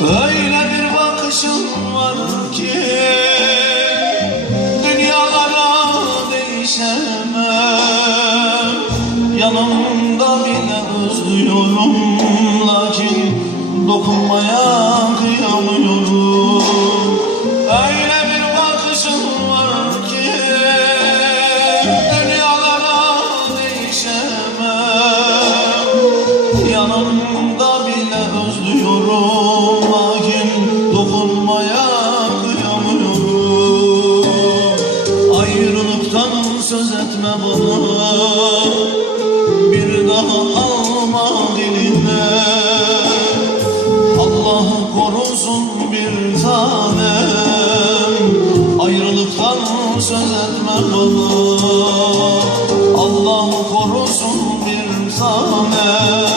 Öyle bir bakışın var ki Dünyalara değişemem. Yanımda bile özlüyorum Lakin dokunmaya kıyamıyorum. Öyle bir bakışın var ki Dünyalara değişemem. Yanımda söz etme bana Bir daha alma diline Allah korusun bir tanem Ayrılıktan söz etme bana Allah korusun bir tanem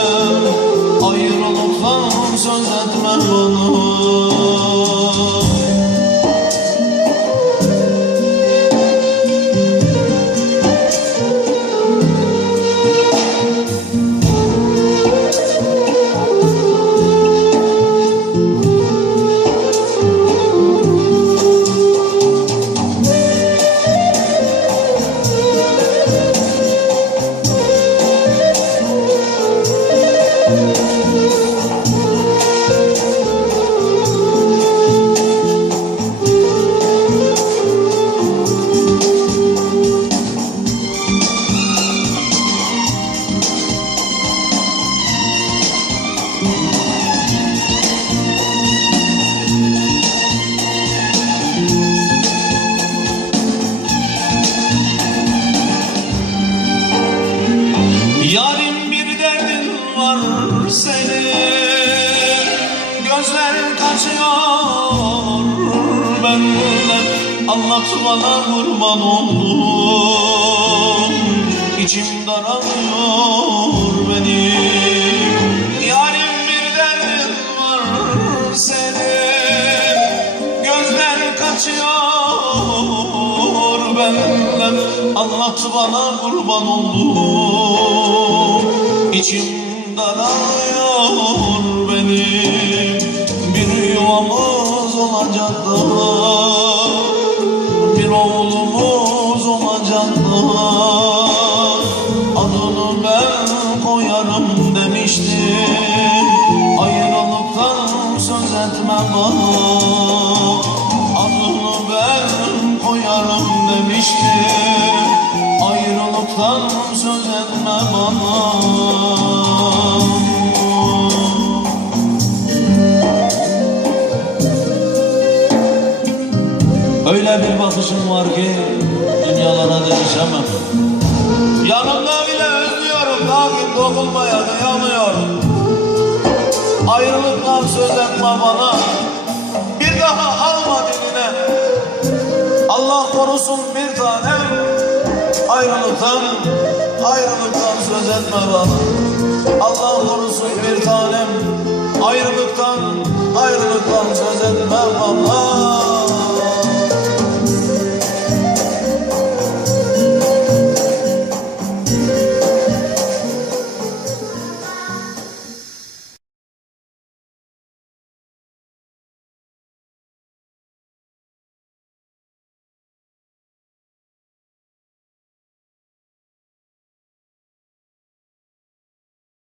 kaçıyor benden Anlat bana kurban oldum. İçim daralıyor benim. Yarim bir derdin var senin. Gözler kaçıyor. Benden Anlat bana kurban oldum. İçim daralıyor benim Ayrılıktan söz etme bana Öyle bir bakışım var ki dünyalara değişemem. Yanımda bile özlüyorum lakin dokunmaya kıyamıyorum Ayrılıktan söz etme bana Bir daha alma diline Allah korusun bir tanem Ayrılıktan Ayrılıktan söz etme bana. Allah korusun bir tanem. Ayrılıktan Ayrılıktan söz etme bana